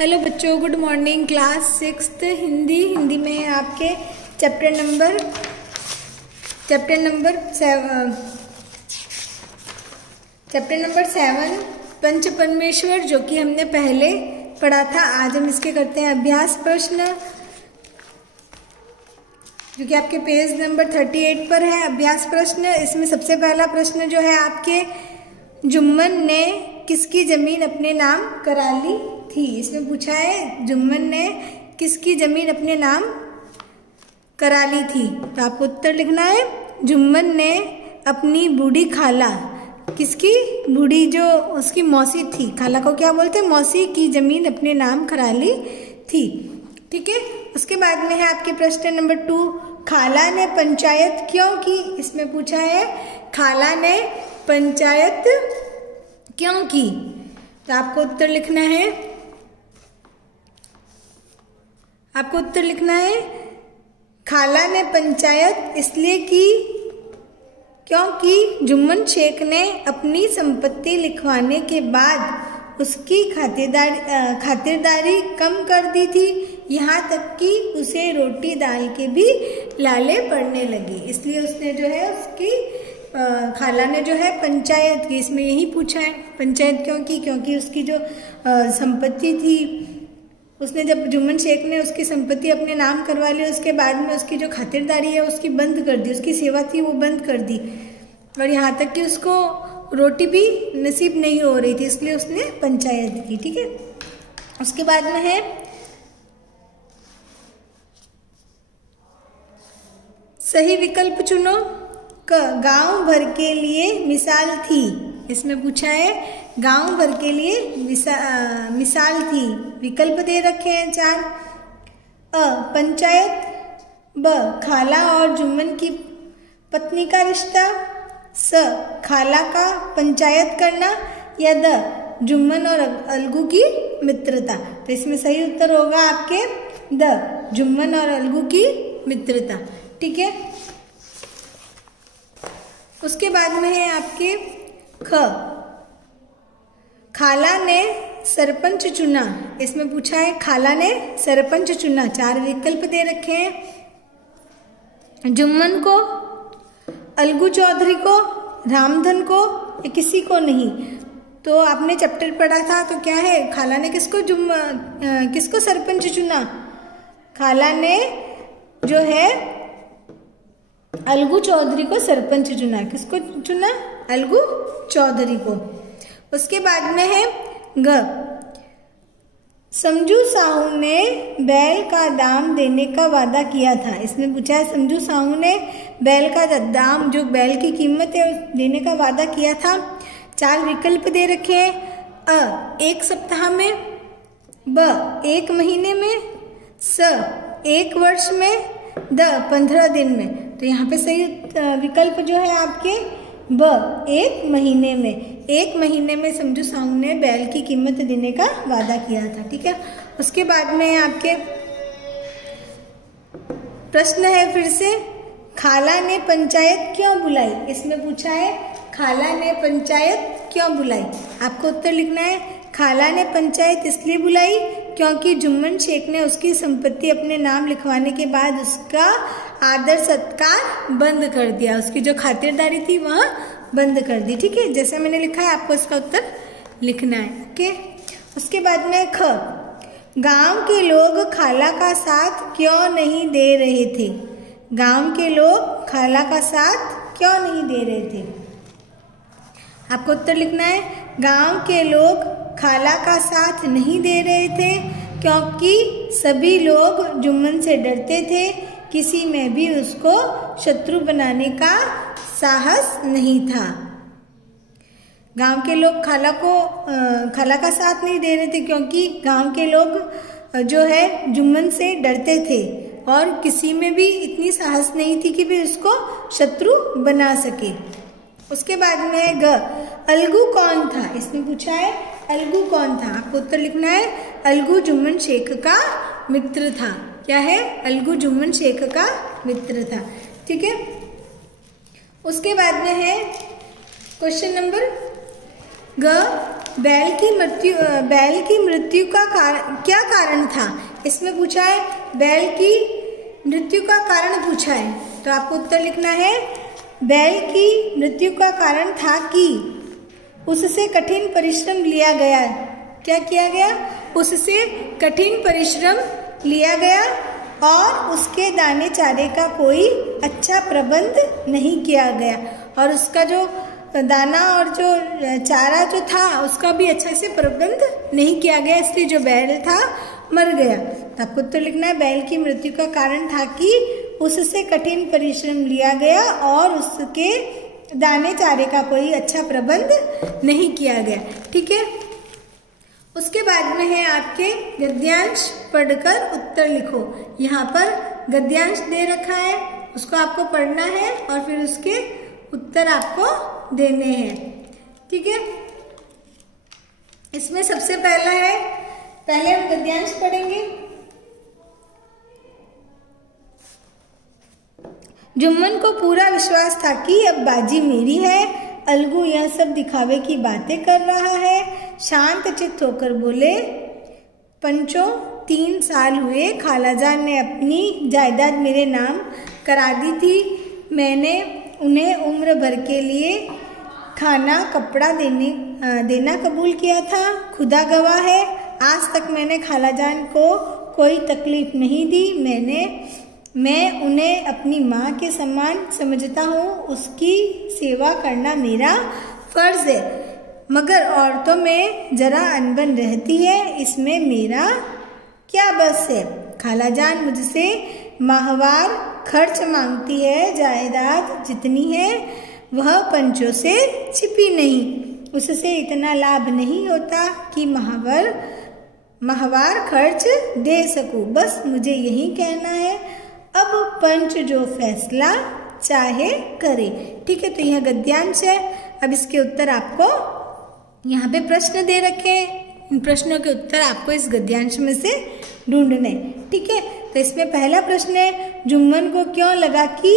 Hello बच्चों, good morning. Class 6th Hindi में आपके चैप्टर नंबर 7 पंच परमेश्वर, जो कि हमने पहले पढ़ा था। आज हम इसके करते हैं अभ्यास प्रश्न, जो कि आपके पेज नंबर 38 पर है। अभ्यास प्रश्न, इसमें सबसे पहला प्रश्न जो है आपके, जुम्मन ने किसकी जमीन अपने नाम करा ली थी। इसमें पूछा है जुम्मन ने किसकी जमीन अपने नाम करा ली थी। तो आपको उत्तर लिखना है, जुम्मन ने अपनी बूढ़ी खाला, किसकी बूढ़ी, जो उसकी मौसी थी, खाला को क्या बोलते हैं, मौसी की जमीन अपने नाम करा ली थी। ठीक है। उसके बाद में है आपके प्रश्न नंबर 2, खाला ने पंचायत क्यों की। इसमें पूछा है खाला ने पंचायत क्यों की। तो आपको उत्तर लिखना है, खाला ने पंचायत इसलिए की क्योंकि जुम्मन शेख ने अपनी संपत्ति लिखवाने के बाद उसकी खातिरदारी कम कर दी थी, यहाँ तक कि उसे रोटी दाल के भी लाले पड़ने लगे। इसलिए उसने जो है उसकी खाला ने जो है पंचायत की। इसमें यही पूछा है पंचायत क्यों की, क्योंकि उसकी जो संपत्ति थी, उसने जब जुम्मन शेख ने उसकी संपत्ति अपने नाम करवा ली, उसके बाद में उसकी जो खातिरदारी है उसकी बंद कर दी, उसकी सेवा थी वो बंद कर दी, और यहाँ तक कि उसको रोटी भी नसीब नहीं हो रही थी, इसलिए उसने पंचायत की। ठीक है। उसके बाद में है सही विकल्प चुनो। गांव भर के लिए मिसाल थी। इसमें पूछा है गांव भर के लिए मिसाल थी। विकल्प दे रखे हैं 4। अ पंचायत, ब खाला और जुम्मन की पत्नी का रिश्ता, स खाला का पंचायत करना, या द जुम्मन और अलगू की मित्रता। तो इसमें सही उत्तर होगा आपके द जुम्मन और अलगू की मित्रता। ठीक है। उसके बाद में है आपके खाला ने सरपंच चुना। इसमें पूछा है खाला ने सरपंच चुना। 4 विकल्प दे रखे हैं, जुम्मन को, अलगू चौधरी को, रामधन को, या किसी को नहीं। तो आपने चैप्टर पढ़ा था, तो क्या है, खाला ने किसको सरपंच चुना। खाला ने जो है अलगू चौधरी को सरपंच चुना। किसको चुना, अलगू चौधरी को। उसके बाद में है ग समझू साहू ने बैल का दाम देने का वादा किया था। इसमें पूछा है समझू साहू ने बैल का दाम, जो बैल की कीमत है, देने का वादा किया था। 4 विकल्प दे रखे हैं, अ 1 सप्ताह में, ब 1 महीने में, स 1 वर्ष में, द 15 दिन में। तो यहाँ पे सही विकल्प जो है आपके ब 1 महीने में। 1 महीने में समझू साहू ने बैल की कीमत देने का वादा किया था। ठीक है। उसके बाद में आपके प्रश्न है फिर से, खाला ने पंचायत क्यों बुलाई। इसमें पूछा है खाला ने पंचायत क्यों बुलाई। आपको उत्तर लिखना है, खाला ने पंचायत इसलिए बुलाई क्योंकि जुम्मन शेख ने उसकी संपत्ति अपने नाम लिखवाने के बाद उसका आदर सत्कार बंद कर दिया, उसकी जो खातिरदारी थी वह बंद कर दी। ठीक है। जैसा मैंने लिखा है आपको इसका उत्तर लिखना है। ओके। उसके बाद में ख गांव के लोग खाला का साथ क्यों नहीं दे रहे थे। गांव के लोग खाला का साथ क्यों नहीं दे रहे थे। आपको उत्तर लिखना है, गांव के लोग खाला का साथ नहीं दे रहे थे क्योंकि सभी लोग जुम्मन से डरते थे, किसी में भी उसको शत्रु बनाने का साहस नहीं था। गांव के लोग खाला का साथ नहीं दे रहे थे क्योंकि गांव के लोग जो है जुम्मन से डरते थे, और किसी में भी इतनी साहस नहीं थी कि भी उसको शत्रु बना सके। उसके बाद में ग अलगू कौन था। इसमें पूछा है अलगू कौन था। आपको उत्तर लिखना है, अलगू जुम्मन शेख का मित्र था। क्या है, अलगू जुम्मन शेख का मित्र था। ठीक है। उसके बाद में है क्वेश्चन नंबर ग बैल की मृत्यु का क्या कारण था? इसमें पूछा है बैल की मृत्यु का कारण पूछा है, तो आपको उत्तर लिखना है बैल की मृत्यु का कारण था कि उससे कठिन परिश्रम लिया गया। क्या किया गया? उससे कठिन परिश्रम लिया गया और उसके दाने चारे का कोई अच्छा प्रबंध नहीं किया गया, और उसका जो दाना और जो चारा जो था उसका भी अच्छा से प्रबंध नहीं किया गया, इसलिए जो बैल था मर गया। तो आपको उत्तर लिखना है बैल की मृत्यु का कारण था कि उससे कठिन परिश्रम लिया गया और उसके दाने चारे का कोई अच्छा प्रबंध नहीं किया गया। ठीक है, उसके बाद में है आपके गद्यांश पढ़कर उत्तर लिखो। यहाँ पर गद्यांश दे रखा है, उसको आपको पढ़ना है और फिर उसके उत्तर आपको देने हैं। ठीक है, इसमें सबसे पहला है, पहले हम गद्यांश पढ़ेंगे। जुम्मन को पूरा विश्वास था कि अब बाजी मेरी है। अलगू यह सब दिखावे की बातें कर रहा है। शांत चित्त होकर बोले, पंचो 3 साल हुए खालाजान ने अपनी जायदाद मेरे नाम करा दी थी। मैंने उन्हें उम्र भर के लिए खाना कपड़ा देना कबूल किया था। खुदा गवाह है, आज तक मैंने खालाजान को कोई तकलीफ नहीं दी। मैं उन्हें अपनी माँ के समान समझता हूँ। उसकी सेवा करना मेरा फर्ज है, मगर औरतों में जरा अनबन रहती है, इसमें मेरा क्या बस है। खालाजान मुझसे माहवार खर्च मांगती है। जायदाद जितनी है वह पंचों से छिपी नहीं। उससे इतना लाभ नहीं होता कि माहवार खर्च दे सकूं। बस मुझे यही कहना है, अब पंच जो फैसला चाहे करे। ठीक है, तो यह गद्यांश है। अब इसके उत्तर आपको यहाँ पे प्रश्न दे रखे हैं, इन प्रश्नों के उत्तर आपको इस गद्यांश में से ढूंढने। ठीक है, तो इसमें पहला प्रश्न है, जुम्मन को क्यों लगा कि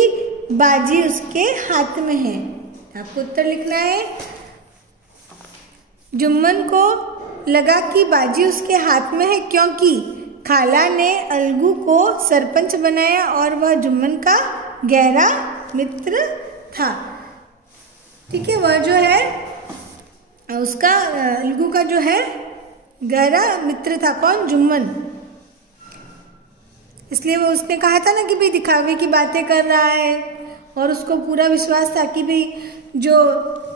बाजी उसके हाथ में है? आपको उत्तर लिखना है, जुम्मन को लगा कि बाजी उसके हाथ में है क्योंकि खाला ने अलगू को सरपंच बनाया और वह जुम्मन का गहरा मित्र था। ठीक है, वह जो है उसका अलगू का जो है गहरा मित्र था। कौन? जुम्मन। इसलिए वो उसने कहा था ना कि भाई दिखावे की बातें कर रहा है, और उसको पूरा विश्वास था कि भाई जो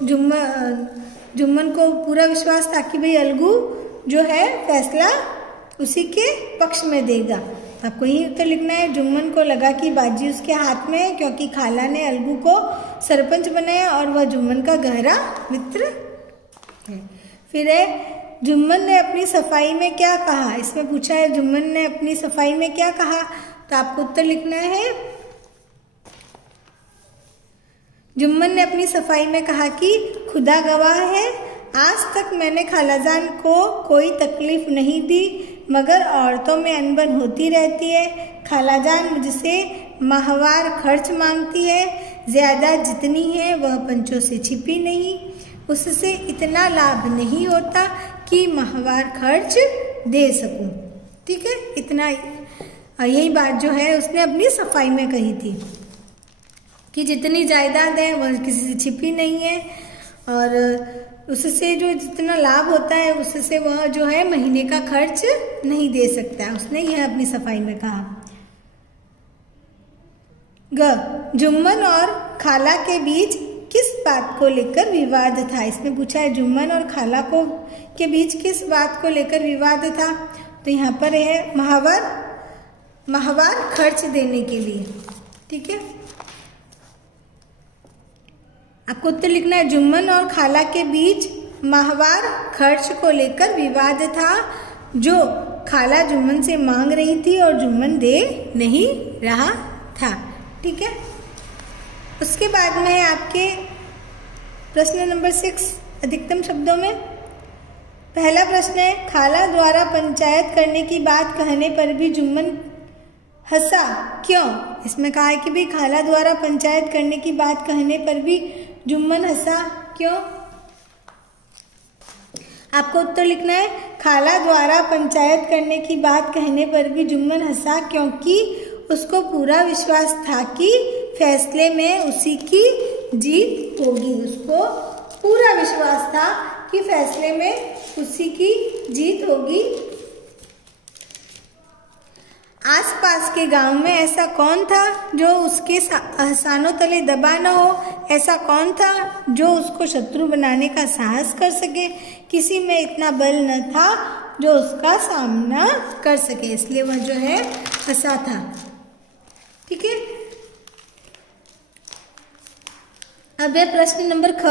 जुम्मन को पूरा विश्वास था कि भाई अलगू जो है फैसला उसी के पक्ष में देगा। आपको यही उत्तर लिखना है, जुम्मन को लगा कि बाजी उसके हाथ में है क्योंकि खाला ने अलगू को सरपंच बनाया और वह जुम्मन का गहरा मित्र है। फिर है, जुम्मन ने अपनी सफाई में क्या कहा? इसमें पूछा है जुम्मन ने अपनी सफाई में क्या कहा, तो आपको उत्तर लिखना है, जुम्मन ने अपनी सफाई में कहा कि खुदा गवाह है, आज तक मैंने खालाजान को कोई तकलीफ नहीं दी, मगर औरतों में अनबन होती रहती है। खालाजान मुझसे माहवार खर्च मांगती है। ज्यादा जितनी है वह पंचों से छिपी नहीं। उससे इतना लाभ नहीं होता कि माहवार खर्च दे सकूं। ठीक है, इतना यही बात जो है उसने अपनी सफाई में कही थी कि जितनी जायदाद है वह किसी से छिपी नहीं है, और उससे जो जितना लाभ होता है उससे वह जो है महीने का खर्च नहीं दे सकता। उसने यह अपनी सफाई में कहा। जुम्मन और खाला के बीच किस बात को लेकर विवाद था? इसमें पूछा है जुम्मन और खाला को के बीच किस बात को लेकर विवाद था, तो यहाँ पर है माहवार खर्च देने के लिए। ठीक है, आपको उत्तर लिखना है, जुम्मन और खाला के बीच माहवार खर्च को लेकर विवाद था, जो खाला जुम्मन से मांग रही थी और जुम्मन दे नहीं रहा था। ठीक है, उसके बाद में आपके प्रश्न नंबर 6 अधिकतम शब्दों में। पहला प्रश्न है, खाला द्वारा पंचायत करने की बात कहने पर भी जुम्मन हंसा, क्यों? इसमें कहा है कि भाई खाला द्वारा पंचायत करने की बात कहने पर भी जुम्मन हंसा, क्यों? आपको उत्तर लिखना है, खाला द्वारा पंचायत करने की बात कहने पर भी जुम्मन हंसा क्योंकि उसको पूरा विश्वास था कि फैसले में उसी की जीत होगी। उसको पूरा विश्वास था कि फैसले में उसी की जीत होगी। आसपास के गांव में ऐसा कौन था जो उसके एहसानों तले दबा न हो? ऐसा कौन था जो उसको शत्रु बनाने का साहस कर सके? किसी में इतना बल न था जो उसका सामना कर सके, इसलिए वह जो है हंसा था। ठीक है, अब है प्रश्न नंबर ख।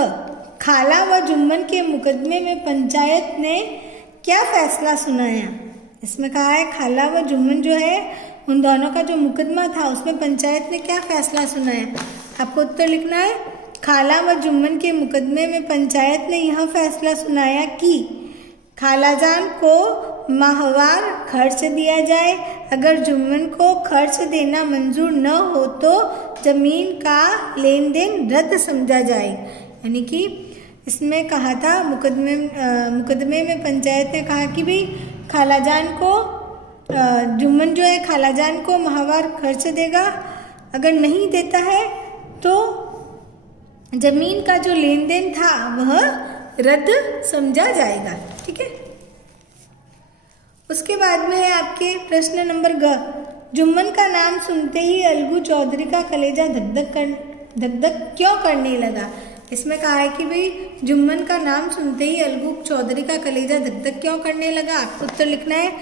खाला व जुम्मन के मुकदमे में पंचायत ने क्या फैसला सुनाया? इसमें कहा है खाला व जुम्मन जो है उन दोनों का जो मुकदमा था उसमें पंचायत ने क्या फैसला सुनाया? आपको उत्तर लिखना है, खाला व जुम्मन के मुकदमे में पंचायत ने यह फैसला सुनाया कि खालाजान को माहवार खर्च दिया जाए। अगर जुम्मन को खर्च देना मंजूर न हो तो जमीन का लेन देन रद्द समझा जाए। यानी कि इसमें कहा था मुकदमे में पंचायत ने कहा कि भाई खालाजान को जुम्मन जो है खालाजान को माहवार खर्च देगा, अगर नहीं देता है तो जमीन का जो लेन देन था वह रद्द समझा जाएगा। ठीक है, उसके बाद में है आपके प्रश्न नंबर ग। जुम्मन का नाम सुनते ही अलगू चौधरी का कलेजा धक धक क्यों करने लगा? इसमें कहा है कि भाई जुम्मन का नाम सुनते ही अलगू चौधरी का कलेजा धक धक क्यों करने लगा? आपको उत्तर लिखना है,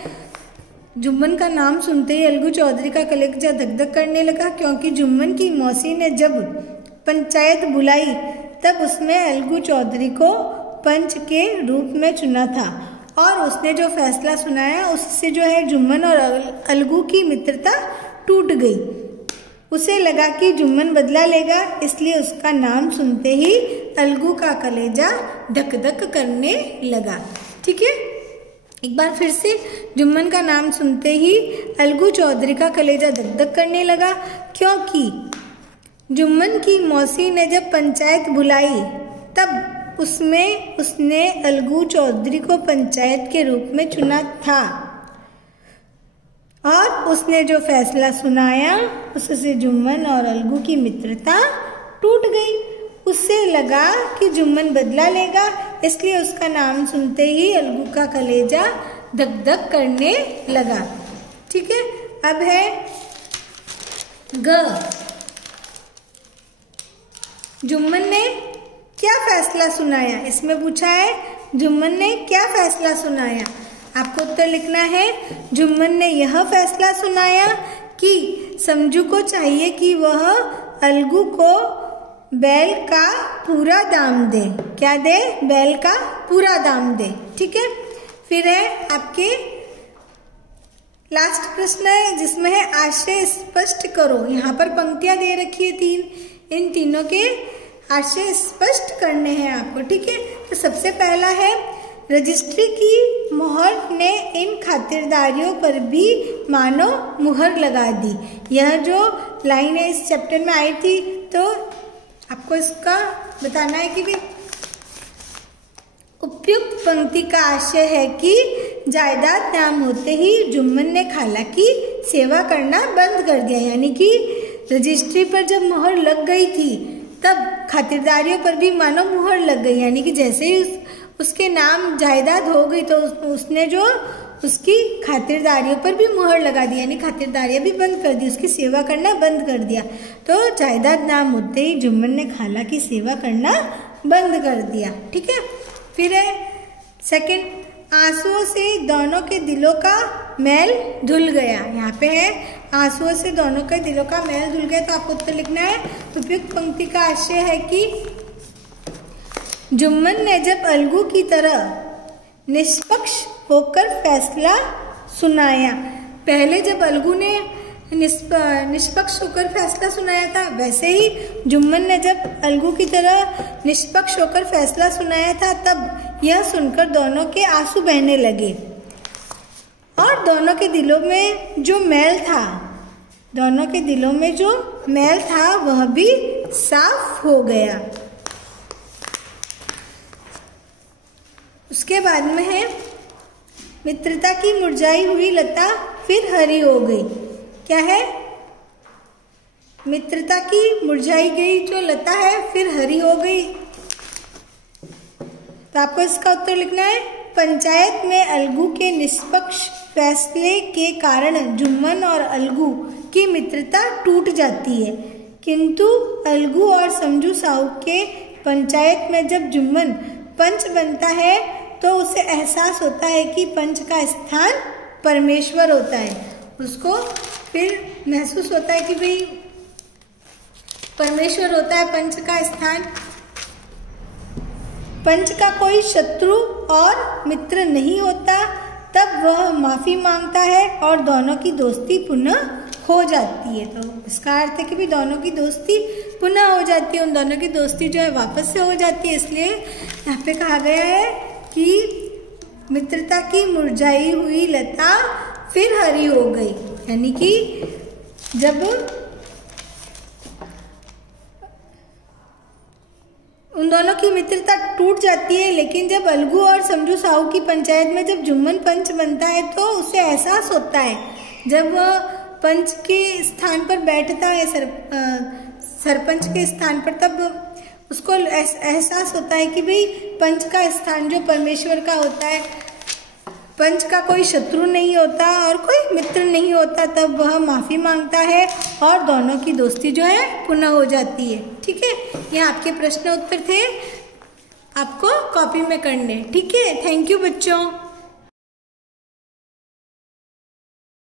जुम्मन का नाम सुनते ही अलगू चौधरी का कलेजा धक धक करने लगा क्योंकि जुम्मन की मौसी ने जब पंचायत बुलाई तब उसमें अलगू चौधरी को पंच के रूप में चुना था और उसने जो फैसला सुनाया उससे जो है जुम्मन और अलगू की मित्रता टूट गई। उसे लगा कि जुम्मन बदला लेगा, इसलिए उसका नाम सुनते ही अलगू का कलेजा धक धक करने लगा। ठीक है, एक बार फिर से, जुम्मन का नाम सुनते ही अलगू चौधरी का कलेजा धक धक करने लगा क्योंकि जुम्मन की मौसी ने जब पंचायत बुलाई तब उसने अलगू चौधरी को पंचायत के रूप में चुना था और उसने जो फैसला सुनाया उससे जुम्मन और अलगू की मित्रता टूट गई। उससे लगा कि जुम्मन बदला लेगा, इसलिए उसका नाम सुनते ही अलगू का कलेजा धक धक करने लगा। ठीक है, अब है ग। जुम्मन ने क्या फैसला सुनाया? इसमें पूछा है जुम्मन ने क्या फैसला सुनाया? आपको उत्तर लिखना है, जुम्मन ने यह फैसला सुनाया कि समझू को चाहिए कि वह अलगू को बैल का पूरा दाम दे। क्या दे? बैल का पूरा दाम दे। ठीक है, फिर है आपके लास्ट प्रश्न है जिसमें है आशय स्पष्ट करो। यहाँ पर पंक्तियां दे रखी है तीन, इन तीनों के आशय स्पष्ट करने हैं आपको। ठीक है, तो सबसे पहला है रजिस्ट्री की मोहर ने इन खातिरदारियों पर भी मानो मुहर लगा दी। यह जो लाइन है इस चैप्टर में आई थी, तो आपको इसका बताना है कि भी उपयुक्त पंक्ति का आशय है कि जायदाद नाम होते ही जुम्मन ने खाला की सेवा करना बंद कर दिया। यानी कि रजिस्ट्री पर जब मुहर लग गई थी तब खातिरदारियों पर भी मानो मुहर लग गई। यानी कि जैसे ही उसके नाम जायदाद हो गई तो उसने जो उसकी खातिरदारियों पर भी मुहर लगा दी, यानी खातिरदारियां भी बंद कर दी, उसकी सेवा करना बंद कर दिया। तो जायदाद नाम होते ही जुम्मन ने खाला की सेवा करना बंद कर दिया। ठीक है, फिर है सेकंड, आंसुओं से दोनों के दिलों का मैल धुल गया। यहाँ पे है आंसुओं से दोनों के दिलों का मैल धुल गया, तो आपको उत्तर लिखना है उपयुक्त पंक्ति का आशय है कि जुम्मन ने जब अलगू की तरह निष्पक्ष होकर फैसला सुनाया। पहले जब अलगू ने निष्पक्ष होकर फैसला सुनाया था, वैसे ही जुम्मन ने जब अलगू की तरह निष्पक्ष होकर फैसला सुनाया था, तब यह सुनकर दोनों के आंसू बहने लगे और दोनों के दिलों में जो मैल था वह भी साफ हो गया। उसके बाद में है मित्रता की मुरझाई हुई लता फिर हरी हो गई। क्या है? मित्रता की मुरझाई गई जो लता है फिर हरी हो गई। तो आपको इसका उत्तर लिखना है, पंचायत में अलगू के निष्पक्ष फैसले के कारण जुम्मन और अलगू की मित्रता टूट जाती है, किंतु अलगू और समझू साहू के पंचायत में जब जुम्मन पंच बनता है तो उसे एहसास होता है कि पंच का स्थान परमेश्वर होता है। उसको फिर महसूस होता है कि भाई परमेश्वर होता है पंच का स्थान। पंच का कोई शत्रु और मित्र नहीं होता, तब वह माफी मांगता है और दोनों की दोस्ती पुनः हो जाती है। तो इसका अर्थ है कि भी दोनों की दोस्ती पुनः हो जाती है, उन दोनों की दोस्ती जो है वापस से हो जाती है। इसलिए यहाँ पे कहा गया है कि मित्रता की मुरझाई हुई लता फिर हरी हो गई, यानी कि जब उन दोनों की मित्रता टूट जाती है, लेकिन जब अलगू और समझू साहू की पंचायत में जब जुम्मन पंच बनता है तो उसे एहसास होता है, जब वह पंच के स्थान पर बैठता है, सरपंच के स्थान पर, तब उसको एहसास होता है कि भाई पंच का स्थान जो परमेश्वर का होता है, पंच का कोई शत्रु नहीं होता और कोई मित्र नहीं होता। तब वह माफी मांगता है और दोनों की दोस्ती जो है पुनः हो जाती है। ठीक है, ये आपके प्रश्न उत्तर थे, आपको कॉपी में करने। ठीक है, थैंक यू बच्चों।